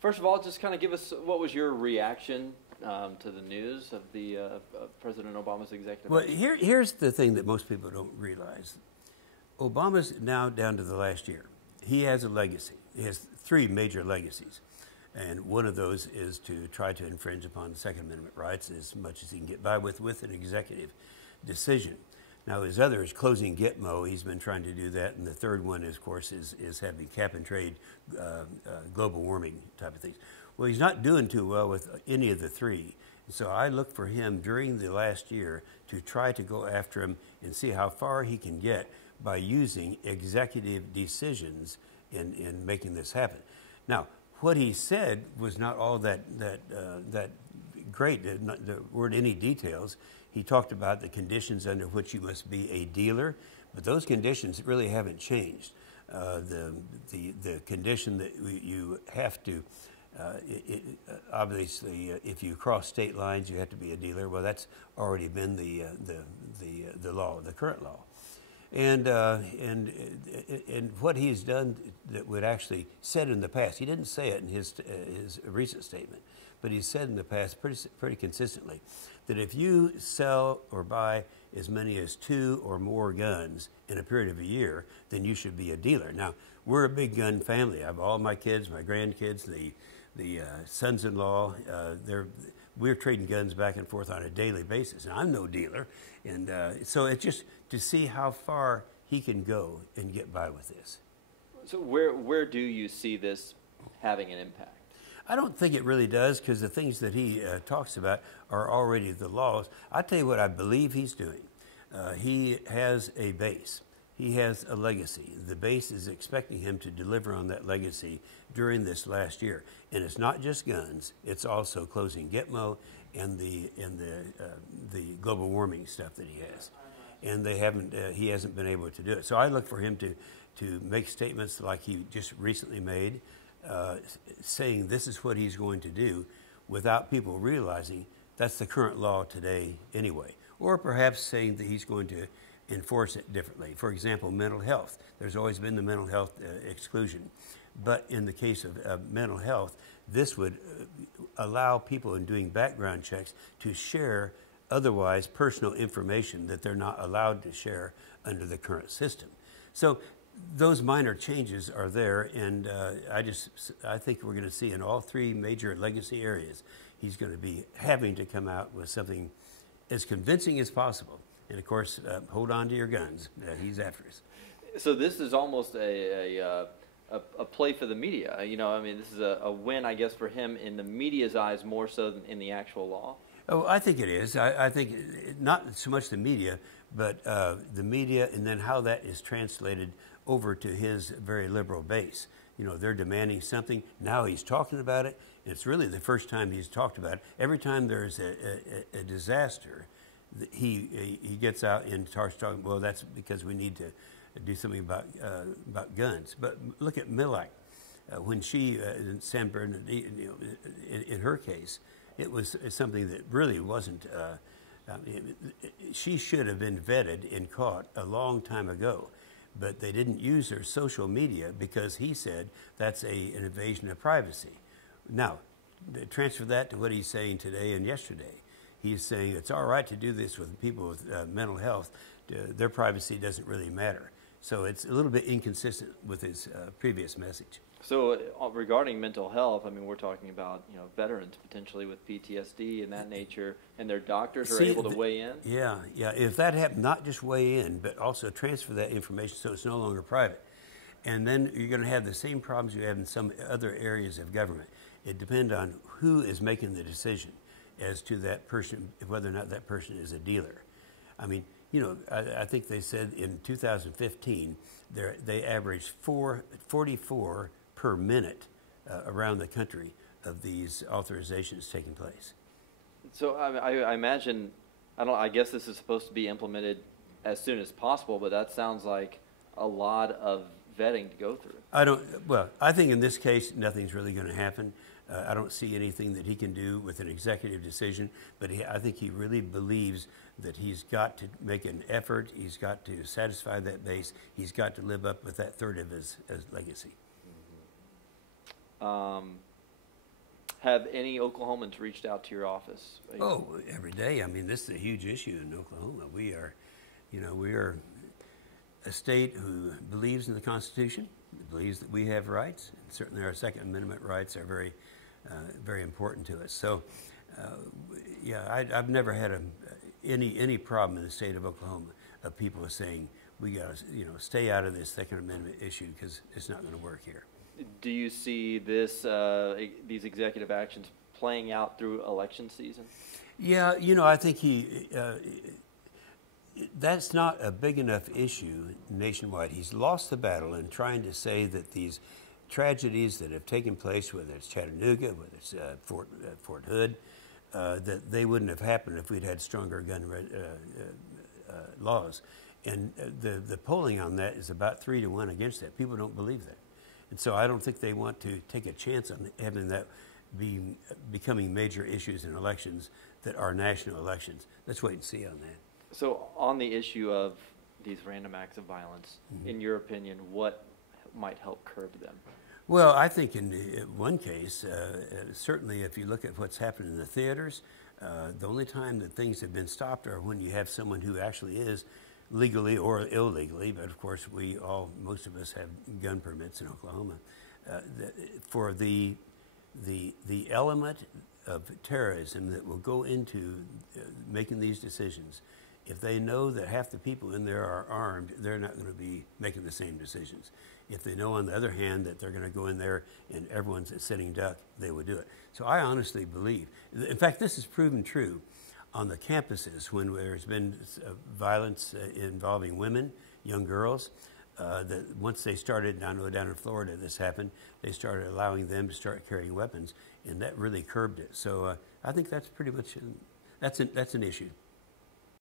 First of all, just kind of give us what was your reaction to the news of the President Obama's executive Well, order? here's the thing that most people don't realize. Obama's now down to the last year. He has a legacy. He has three major legacies. And one of those is to try to infringe upon the Second Amendment rights as much as he can get by with an executive decision. Now, his other is closing Gitmo. He's been trying to do that. And the third one, is, of course, is having cap and trade, global warming type of things. Well, he's not doing too well with any of the three. So I look for him during the last year to try to go after him and see how far he can get by using executive decisions in making this happen. Now, what he said was not all that great. There weren't any details. He talked about the conditions under which you must be a dealer, but those conditions really haven't changed. The condition that you have to obviously, if you cross state lines, you have to be a dealer. Well, that's already been the law, the current law. And what he's done that would actually said in the past, he didn't say it in his recent statement, but he said in the past pretty consistently that if you sell or buy as many as 2 or more guns in a period of a year, then you should be a dealer. Now, we're a big gun family. I have all my kids, my grandkids, the sons-in-law. We're trading guns back and forth on a daily basis. And I'm no dealer. And so it's just to see how far he can go and get by with this. So where do you see this having an impact? I don't think it really does, because the things that he talks about are already the laws. I'll tell you what I believe he's doing. He has a base. He has a legacy. The base is expecting him to deliver on that legacy during this last year. And it's not just guns. It's also closing Gitmo and the global warming stuff that he has. And he hasn't been able to do it. So I look for him to make statements like he just recently made, saying this is what he's going to do without people realizing that's the current law today anyway. Or perhaps saying that he's going to enforce it differently. For example, mental health. There's always been the mental health exclusion. But in the case of mental health, this would allow people in doing background checks to share otherwise personal information that they're not allowed to share under the current system. So those minor changes are there, and I think we're going to see in all three major legacy areas, he's going to be having to come out with something as convincing as possible. And of course, hold on to your guns. He's after us. So this is almost a play for the media. You know, I mean, this is a win, I guess, for him in the media's eyes more so than in the actual law. Oh, I think it is. I think not so much the media, but the media, and then how that is translated over to his very liberal base. You know, they're demanding something. Now he's talking about it. And it's really the first time he's talked about it. Every time there's a disaster, he gets out and starts talking, well, that's because we need to do something about guns. But look at Millak. When she, in San Bernardino, you know, in her case, it was something that really wasn't, she should have been vetted and caught a long time ago. But they didn't use her social media because he said that's an invasion of privacy. Now, transfer that to what he's saying today and yesterday. He's saying it's all right to do this with people with mental health. Their privacy doesn't really matter. So it's a little bit inconsistent with his previous message. So regarding mental health, I mean, we're talking about, you know, veterans potentially with PTSD and that nature, and their doctors are able to weigh in? Yeah. If that happened, not just weigh in, but also transfer that information so it's no longer private. And then you're going to have the same problems you have in some other areas of government. It depends on who is making the decision as to that person, whether or not that person is a dealer. I mean, you know, I think they said in 2015, they averaged 44 per minute around the country of these authorizations taking place. So I imagine, I guess this is supposed to be implemented as soon as possible, but that sounds like a lot of vetting to go through. Well, I think in this case, nothing's really going to happen. I don't see anything that he can do with an executive decision, but I think he really believes that he's got to make an effort. He's got to satisfy that base. He's got to live up with that third of his legacy. Have any Oklahomans reached out to your office? Oh, every day. I mean, this is a huge issue in Oklahoma. We are a state who believes in the Constitution, believes that we have rights, and certainly our Second Amendment rights are very, very important to us. So, I've never had any problem in the state of Oklahoma of people saying we got to stay out of this Second Amendment issue because it's not going to work here. Do you see these executive actions playing out through election season? Yeah, I think that's not a big enough issue nationwide. He's lost the battle in trying to say that these tragedies that have taken place, whether it's Chattanooga, whether it's Fort Hood, that they wouldn't have happened if we'd had stronger gun laws. And the polling on that is about 3-1 against that. People don't believe that. And so I don't think they want to take a chance on having that becoming major issues in elections that are national elections. Let's wait and see on that. So on the issue of these random acts of violence, in your opinion, what might help curb them? Well, I think in one case, certainly if you look at what's happened in the theaters, the only time that things have been stopped are when you have someone who actually is legally or illegally, but of course most of us have gun permits in Oklahoma. For the element of terrorism that will go into making these decisions, if they know that half the people in there are armed, they're not going to be making the same decisions. If they know, on the other hand, that they're going to go in there and everyone's a sitting duck, they would do it. So I honestly believe, in fact, this is proven true on the campuses when there's been violence involving women, young girls, that once they started, and I know down in Florida this happened, they started allowing them to start carrying weapons, and that really curbed it. So I think that's pretty much, that's an issue.